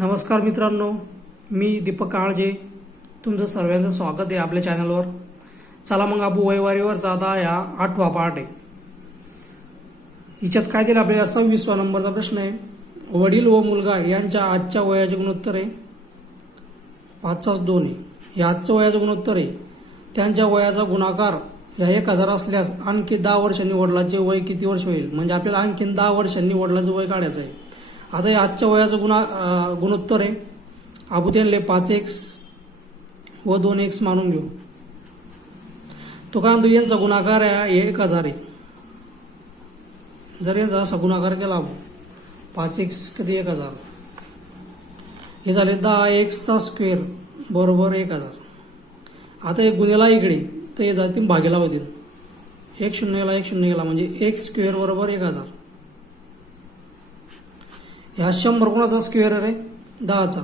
नमस्कार मित्रांनो, मी दीपक काळजे. तुमचं सर्वांचं स्वागत आहे आपल्या चॅनलवर. चला मग आपण वयवारीवरचा आता हा 8वा पार्ट आहे. हिच्यात काय दिलं आपल्याला 26वा नंबरचा प्रश्न आहे. वडील व मुलगा यांच्या आजच्या वयाचे गुणोत्तर आहे 5/2 आहे. हे आजच्या वयाचं गुणोत्तर आहे. त्यांच्या वयाचा गुणाकार या 1000 असल्यास आणखी 10 वर्षांनी वडिलांचे वय किती वर्ष होईल. म्हणजे आपल्याला आणखी 10 वर्षांनी वडिलांचं वय काढायचं आहे. आता हे आजच्या वयाचं गुणोत्तर आहे. आपण त्यांना 5x व 2x मानून घेऊ. तो काय म्हणतो, यांचा गुणाकार आहे 1000 आहे. जर यांचा असा गुणाकार केला आपण 5x कधी 1000, हे झाले 10x² बरोबर 1000. आता एक गुन्हेला इकडे तर हे जातील भागेला होतील. 1 0 1 0 गेला म्हणजे x² बरोबर 1000. ह्या 100 कोणाचा स्क्वेअर आहे 10चा,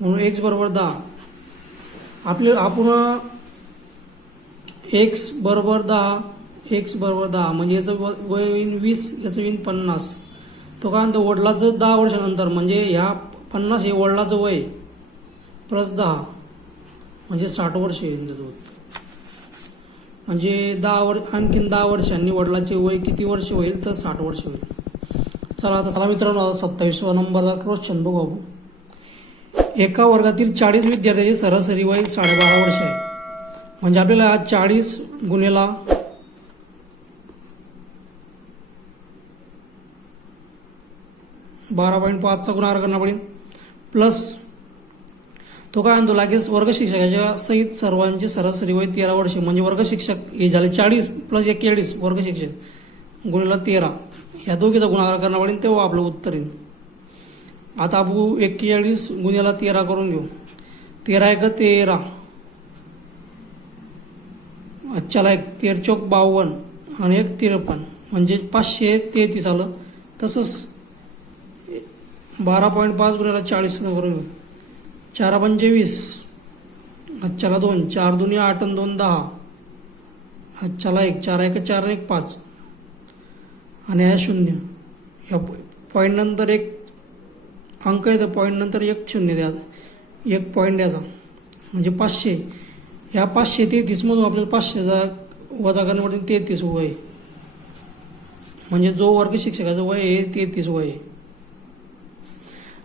म्हणून x बरोबर 10. आपण x बरोबर 10 म्हणजे याचं वय होईल 20, याचं होईल 50. तो काय म्हणतो, वडिलाचं 10 वर्षानंतर म्हणजे ह्या 50 हे वडिलाचं वय प्लस 10 म्हणजे 60 वर्ष येईल. म्हणजे आणखीन 10 वर्षांनी वडिलाचे वय किती वर्ष होईल तर 60 वर्ष होईल. चला मित्रांनो, 27वा नंबरचा क्वेश्चन बघू आपण. एका वर्गातील 40 विद्यार्थ्यांचे सरासरी वय 12.5 वर्ष आहे. म्हणजे आपल्याला 40 गुणेला 12.5चा गुणाकार करणार पडेल. प्लस तो काय म्हणतो, लागेच वर्ग शिक्षकाच्या सहित सर्वांचे सरासरी वय 13 वर्षे. म्हणजे वर्ग शिक्षक हे झाले 40 प्लस 41 वर्ग शिक्षक गुणेला 13, या दोघीचा गुणाकार करणार पडेल, तेव्हा आपलं उत्तर येईल. आता आपण 41 गुणेला 13 करून घेऊ. 13 1 13, अच्छाला 1 13 चौक 52 आणि 1 53 म्हणजे 533 आलं. तसंच 12.5 गुणेला 40 करून घेऊ. 4 5 20, अच्छाला 2, 4 2 8 आणि 2 10, अच्छाला 1 4 1 4 आणि 1 5 आणि ह्या 0. ह्या पॉईंट नंतर एक अंक आहे तर पॉईंट नंतर 1 0 द्यायचा, 1 पॉईंट द्यायचा म्हणजे 500. ह्या 533 मधून आपल्याला 500चा वजा करण्यासाठी 33 वय, म्हणजे जो वर्ग शिक्षकाचं वय आहे 33 वय आहे.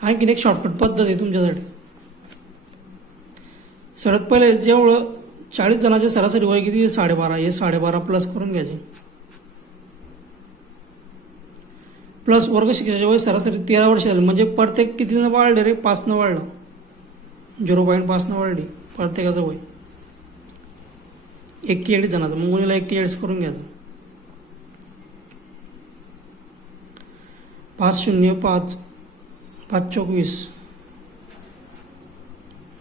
आणखीन एक शॉर्टकट पद्धत आहे तुमच्यासाठी. सर्वात पहिले जेवढं 40 जणांचे सरासरी वय किती 12.5, हे 12.5 प्लस करून घ्यायचे. प्लस वर्ग शिक्षकाचे वय सरासरी 13 वर्ष झाले. म्हणजे प्रत्येक कितीनं वाढले रे, 5 वाढलं, 0.5 वाढली प्रत्येकाचं वय 41 जणांचं. मग मुलीला 41 करून घ्यायचं. 5 0 5 5 चौक 20,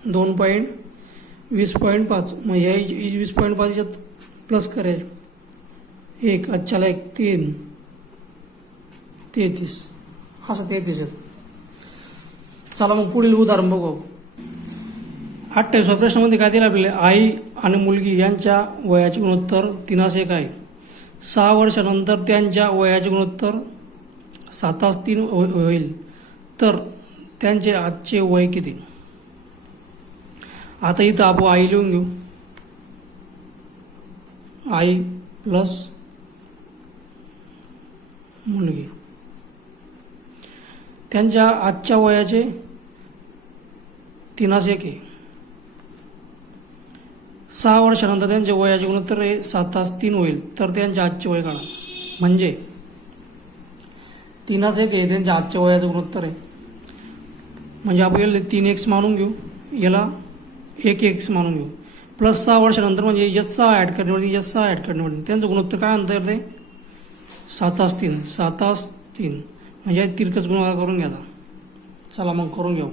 2.20.5 मग ह्या 20.5 याच्यात प्लस करायचं. 1 अच्छाला 1 3 33 असं 33 येतं. चला मग पुढील उदाहरण बघू. 28व्या प्रश्नामध्ये काय दिलं आपल्याला, आई आणि मुलगी यांच्या वयाचे गुणोत्तर 3:1 आहे. 6 वर्षानंतर त्यांच्या वयाचे गुणोत्तर 7:3 होईल. तर त्यांचे आजचे वय किती. आता इथं आपण आई लिहून घेऊ. आई प्लस मुलगी, त्यांच्या आजच्या वयाचे 3:1 आहे. 6 वर्षानंतर त्यांच्या वयाचे गुणोत्तर 7:3 होईल. तर त्यांचे आजचे वय काढा. म्हणजे 3:1 आहे त्यांच्या आजच्या वयाचं गुणोत्तर आहे. म्हणजे आपण याला 3x मानून घेऊ, याला 1x मानून घेऊ. प्लस 6 वर्षानंतर म्हणजे याच्यात 6 ॲड करण्यामध्ये, याच्यात 6 ॲड करण्यामध्ये त्यांचं गुणोत्तर काय म्हणता येते 7:3 म्हणजे तिरकस गुणाकार करून घ्यायचा. चला मग करून घेऊ.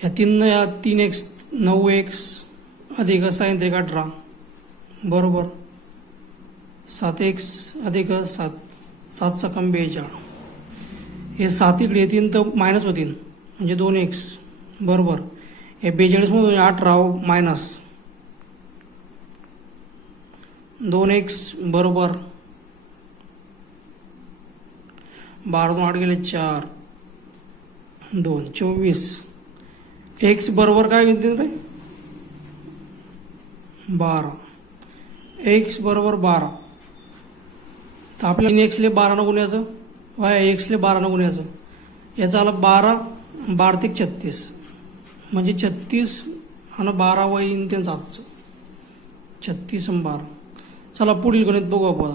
ह्या 3x 9x अधिक 6 3 18 बरोबर 7x अधिक 7 7 7 42. हे 7 इकडे येतील तर मायनस होतील म्हणजे 2x बरोबर. हे 42 मधून 18 मायनस 2x बरोबर 12 8 गेले 4 2 24. एक्स बरोबर काय विद्युत रे 12. एक्स बरोबर 12. तर आपल्याला एक्सले 12 न गुण्याचं वाय एक्सले 12 न गुण्याचं याचा आला 12 12 36 म्हणजे 36 आणि 12 वय येईन त्यांचं आजचं 36 आणि 12. चला पुढील गणित बघू आपण.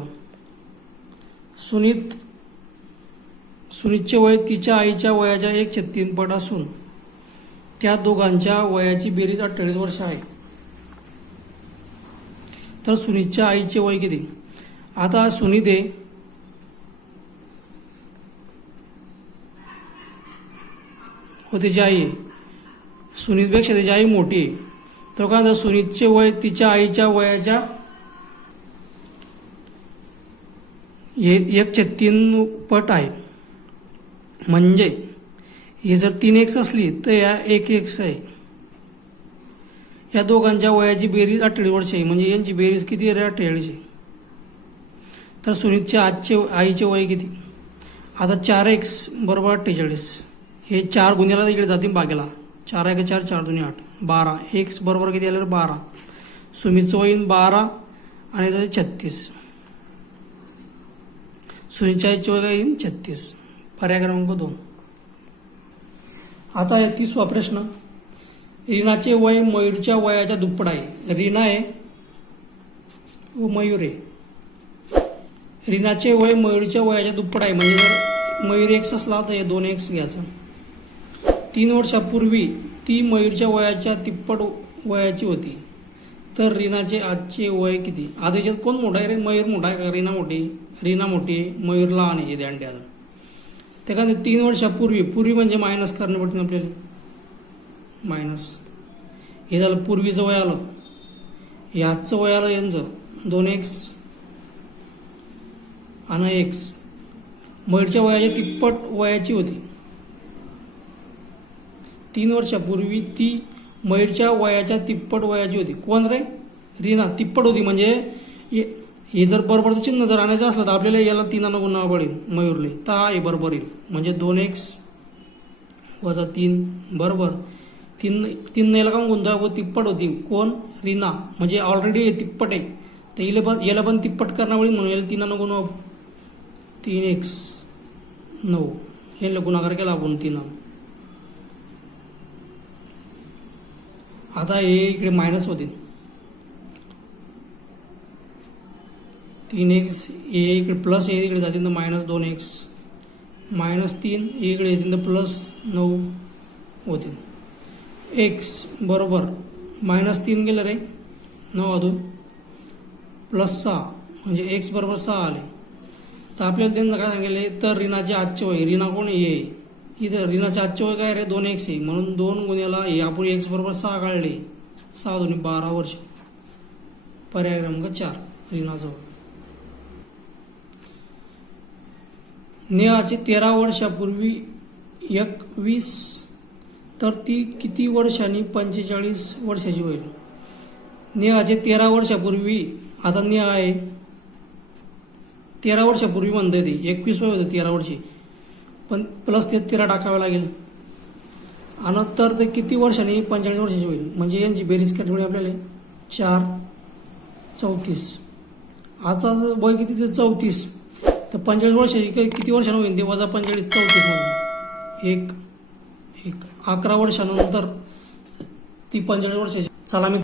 सुनीतचे वय तिच्या आईच्या वयाच्या 1/3 पट असून त्या दोघांच्या वयाची बेरीज 48 वर्ष आहे. तर सुनीतच्या आईचे वय किती. आता सुनीत आहे व त्याची आई आहे. सुनीतपेक्षा त्याची आई मोठी आहे. तर काय म्हणतात सुनीतचे वय तिच्या आईच्या वयाच्या 1/3 पट आहे. म्हणजे हे जर 3x असली तर या 1x आहे. या दोघांच्या वयाची बेरीज 48 वर्ष आहे. म्हणजे यांची बेरीज किती आहे 48. तर सुनीतच्या आईचे वय किती. आता 4x बरोबर 48. हे 4 गुन्ह्याला इकडे जातील बागेला. 4 1 4 4 2 8 12. एक्स बरोबर किती आलं 12. सुमितचं वय 12 आणि त्याचे 36. सुनीतच्या आईचे वय काय येईल 36. पर्याय क्रमांक 2. आता 30वा प्रश्न. रीनाचे वय मयूरच्या वयाच्या दुप्पट आहे. रीना आहे व मयूर आहे. रीनाचे वय मयूरच्या वयाच्या दुप्पट आहे. म्हणजे जर मयूर एक्स असला तर हे 2x घ्यायचं. 3 वर्षापूर्वी ती मयूरच्या वयाच्या तिप्पट वयाची होती. तर रीनाचे आजचे वय किती. आता याच्यात कोण मोठा आहे रे. मयूर मोठा आहे का रीना मोठी. रीना मोठी आहे मयूर लहान आहे. हे ध्यान द्या. ते का 3 वर्षापूर्वी पूर्वी म्हणजे मायनस करणे पडते आपल्याला. मायनस हे झालं पूर्वीचं वय आलं. हे आजचं वय आलं यांचं 2x आणि एक्स. मयूरच्या वयाच्या तिप्पट वयाची होती. 3 वर्षापूर्वी ती मयूरच्या वयाच्या तिप्पट वयाची होती. कोण रे रीना. तिप्पट होती म्हणजे हे जर बरोबरचं चिन्ह जर आणायचं असलं तर आपल्याला याला 3 गुणावं पडेल मयूरले. तर हे बरोबर येईल. म्हणजे 2x वजा 3 बरोबर 3 याला का गुंता व तिप्पट होती. कोण रीना. म्हणजे ऑलरेडी हे तिप्पट आहे. तर याला पण तिप्पट करण्यावेळी म्हणून याला 3 गुणावं. 3x 9 याला गुणाकार केला आपण 3. आता हे इकडे मायनस होतील. 3x हे इकडे प्लस हे इकडे जातील तर मायनस 2x मायनस 3 इकडे येतील तर प्लस 9 होतील. एक्स बरोबर मायनस 3 गेलं रे 9 अजून प्लस 6 म्हणजे एक्स बरोबर 6 आले. तर आपल्याला त्यांना काय सांगितले. तर रीनाचे आजचे वय. रीना कोण आहे इथं. रीनाचे आजचे वय काय रे 2x आहे. म्हणून 2 गुन्ह्याला हे आपण एक्स बरोबर 6 काढले. 6 2 12 वर्ष. पर्याय क्रमांक 4 रीनाचं वय. नेहाचे 13 वर्षापूर्वी 21 तर ती किती वर्षांनी 45 वर्षाची होईल. नेहाचे 13 वर्षापूर्वी. आता नेहा आहे 13 वर्षापूर्वी म्हणते ती 21 वय होतं 13 वर्षी. पण प्लस 13 टाकावे लागेल. आणि तर ते किती वर्षांनी 45 वर्षाची होईल. म्हणजे यांची बेरीज करण्यामुळे आपल्याला 4 34. आता वय किती 34 तर 45 वर्षाची किती वर्षांनी होईल ते वजा 45 34 म्हणून 1 11 वर्षानंतर ती 45 वर्षाची. चला मी